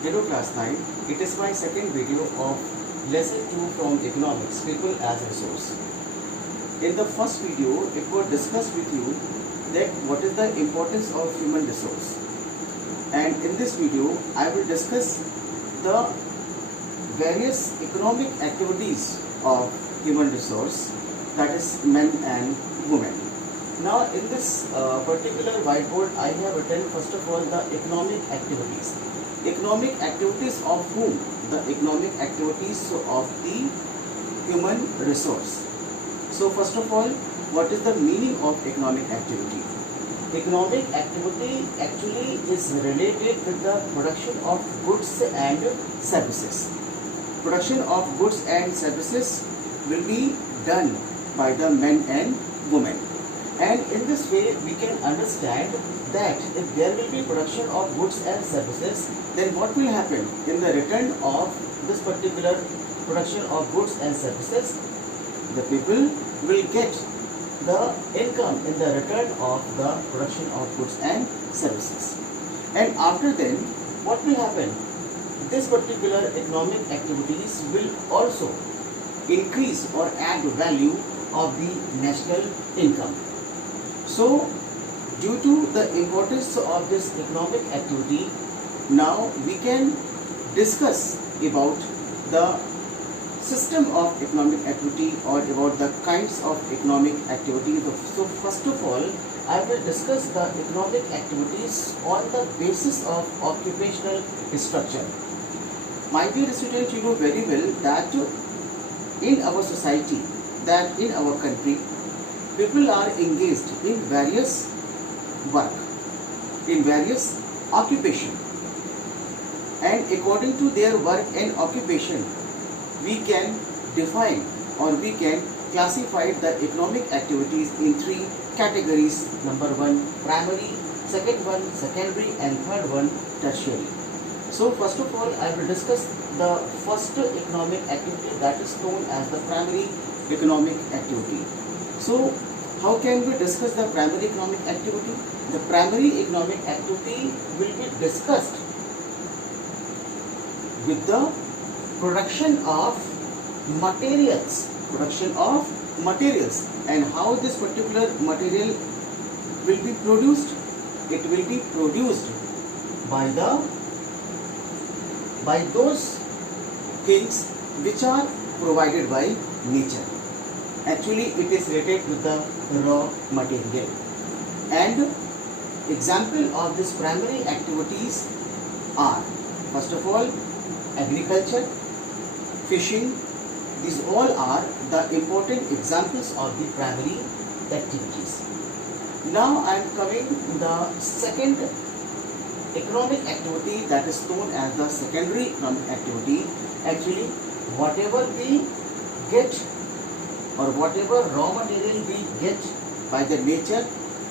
Hello class 9, it is my second video of lesson 2 from economics, people as resource. In the first video, it was discussed with you that what is the importance of human resource. And in this video, I will discuss the various economic activities of human resource, that is men and women. Now in this particular whiteboard, I have written first of all the economic activities. Economic activities of whom? The economic activities of the human resource. So first of all, what is the meaning of economic activity? Economic activity actually is related with the production of goods and services. Production of goods and services will be done by the men and women. And in this way, we can understand that if there will be production of goods and services, then what will happen in the return of this particular production of goods and services? The people will get the income in the return of the production of goods and services. And after then, what will happen? This particular economic activities will also increase or add value of the national income. So, due to the importance of this economic activity, now we can discuss about the system of economic activity or about the kinds of economic activities. So, first of all, I will discuss the economic activities on the basis of occupational structure. My dear students, you know very well that in our society, that in our country, people are engaged in various work, in various occupation, and according to their work and occupation, we can define or we can classify the economic activities in three categories. Number one, primary; second one, secondary; and third one, tertiary. So first of all, I will discuss the first economic activity, that is known as the primary economic activity. So how can we discuss the primary economic activity? The primary economic activity will be discussed with the production of materials, and how this particular material will be produced. It will be produced by those things which are provided by nature. Actually, it is related with the raw material. And example of this primary activities are, first of all, agriculture, fishing. These all are the important examples of the primary activities. Now I am coming to the second economic activity, that is known as the secondary economic activity. Actually, whatever we get or whatever raw material we get by the nature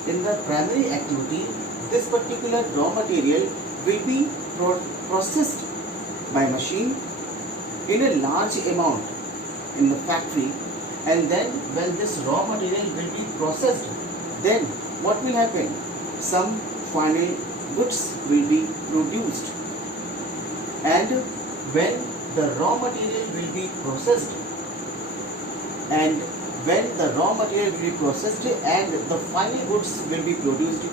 in the primary activity, this particular raw material will be processed by machine in a large amount in the factory, and then when this raw material will be processed, then what will happen? Some final goods will be produced, and when the raw material will be processed and the final goods will be produced,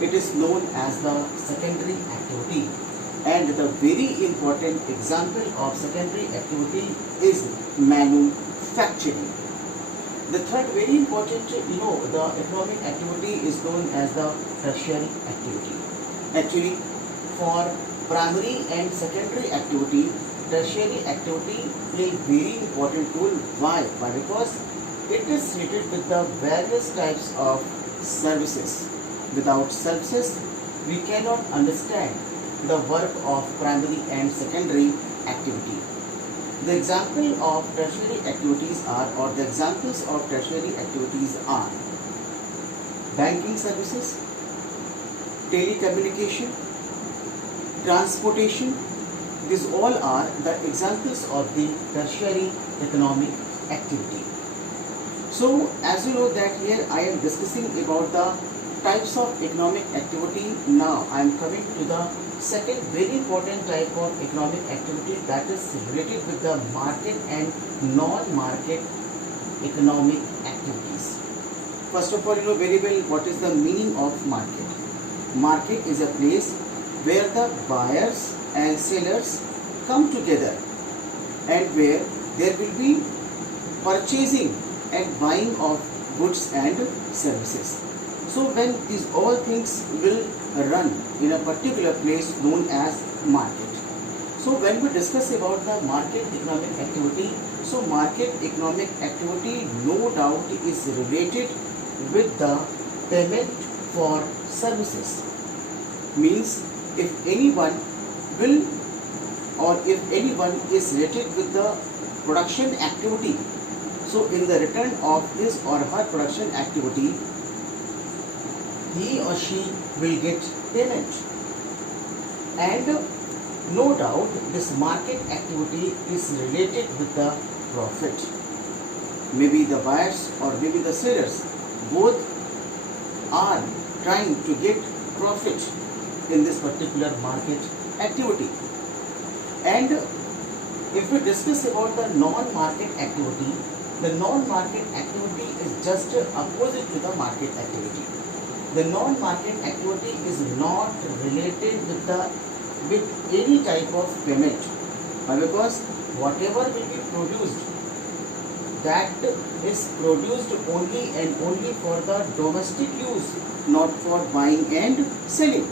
it is known as the secondary activity. And the very important example of secondary activity is manufacturing. The third very important, the economic activity is known as the tertiary activity. Actually, for primary and secondary activity, tertiary activity play very important role. Why? Because it is related with the various types of services. Without services, we cannot understand the work of primary and secondary activity. The example of tertiary activities are, or the examples of tertiary activities are, banking services, telecommunication, transportation. These all are the examples of the tertiary economic activity. So as you know that here I am discussing about the types of economic activity. Now I am coming to the second very important type of economic activity, that is related with the market and non-market economic activities. First of all, you know very well what is the meaning of market. Market is a place where the buyers and sellers come together and where there will be purchasing and buying of goods and services. So when these all things will run in a particular place known as market. So when we discuss about the market economic activity, so market economic activity no doubt is related with the payment for services. Means if anyone will, or if anyone is related with the production activity, so in the return of his or her production activity, he or she will get payment. And no doubt this market activity is related with the profit. Maybe the buyers or maybe the sellers both are trying to get profit in this particular market activity. And if we discuss about the non-market activity, the non-market activity is just opposite to the market activity. The non-market activity is not related with any type of payment. Why? Because whatever will be produced, that is produced only and only for the domestic use, not for buying and selling.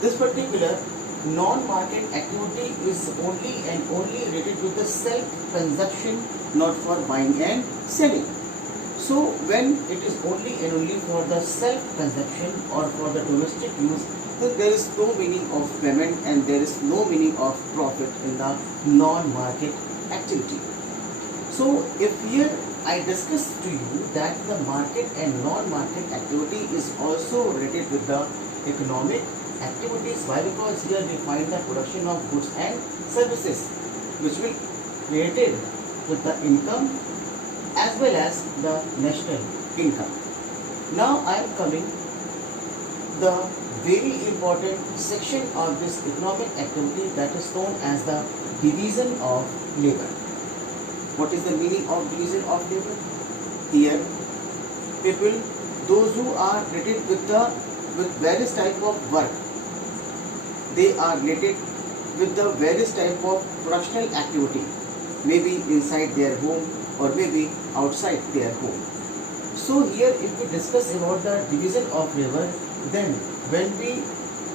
This particular non-market activity is only and only related to the self-consumption, not for buying and selling. So when it is only and only for the self-consumption or for the domestic use, then there is no meaning of payment and there is no meaning of profit in the non-market activity. So if here I discuss to you that the market and non-market activity is also related with the economic activities. Why? Because here we find the production of goods and services which will created with the income as well as the national income. Now I am coming the very important section of this economic activity, that is known as the division of labor. What is the meaning of division of labor? Here people, those who are related with various type of work, they are related with the various type of professional activity, maybe inside their home or maybe outside their home. So here if we discuss about the division of labor, then when we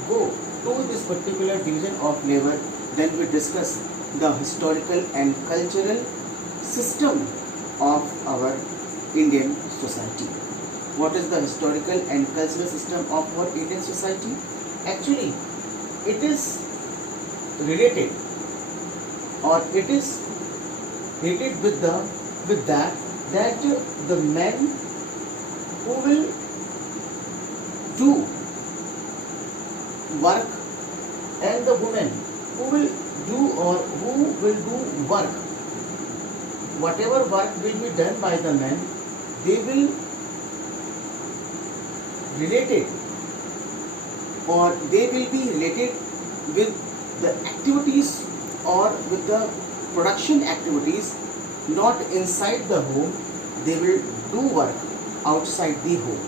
go to this particular division of labor, then we discuss the historical and cultural system of our Indian society. What is the historical and cultural system of our Indian society? Actually, it is related, or it is related with that the men who will do work and the women who will do work, whatever work will be done by the men, they will related, or they will be related with the activities or with the production activities not inside the home. They will do work outside the home.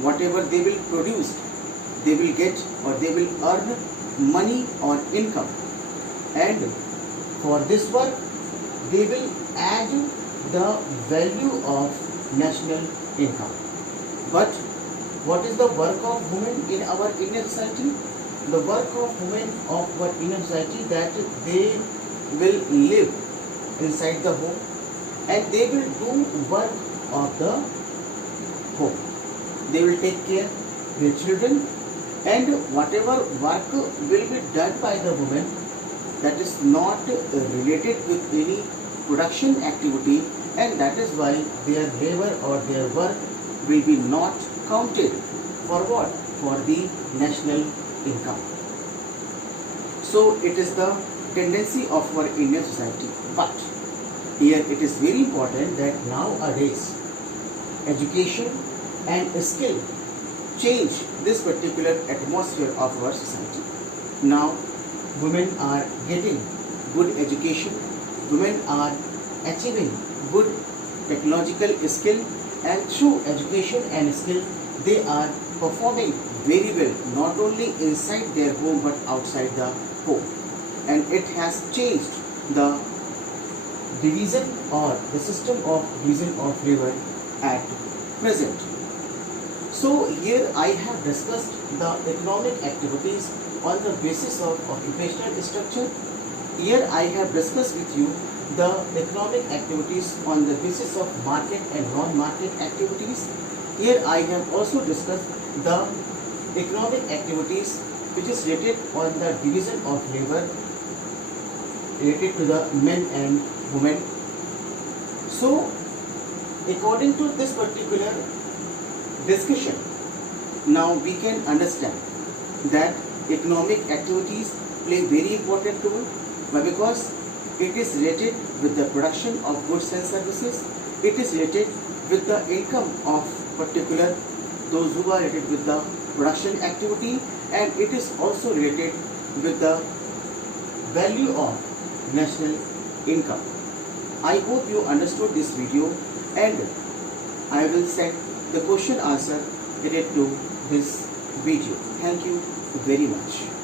Whatever they will produce, they will get or they will earn money or income, and for this work they will add the value of national income. But what is the work of women in our Indian society? The work of women of our Indian society, that they will live inside the home and they will do work of the home. They will take care of their children, and whatever work will be done by the women, that is not related with any production activity, and that is why their labor or their work will be not counted for what? For the national income. So it is the tendency of our Indian society. But here it is very important that nowadays education and skill change this particular atmosphere of our society. Now, women are getting good education, women are achieving good technological skill, and through education and skill they are performing very well, not only inside their home but outside the home. And it has changed the division or the system of division of labor at present. So here I have discussed the economic activities on the basis of occupational structure. Here I have discussed with you the economic activities on the basis of market and non-market activities. Here I have also discussed the economic activities which is related on the division of labor related to the men and women. So according to this particular discussion, now we can understand that economic activities play very important role. Why? Because it is related with the production of goods and services, it is related with the income of particular those who are related with the production activity, and it is also related with the value of national income. I hope you understood this video, and I will send the question answer related to this video. Thank you very much.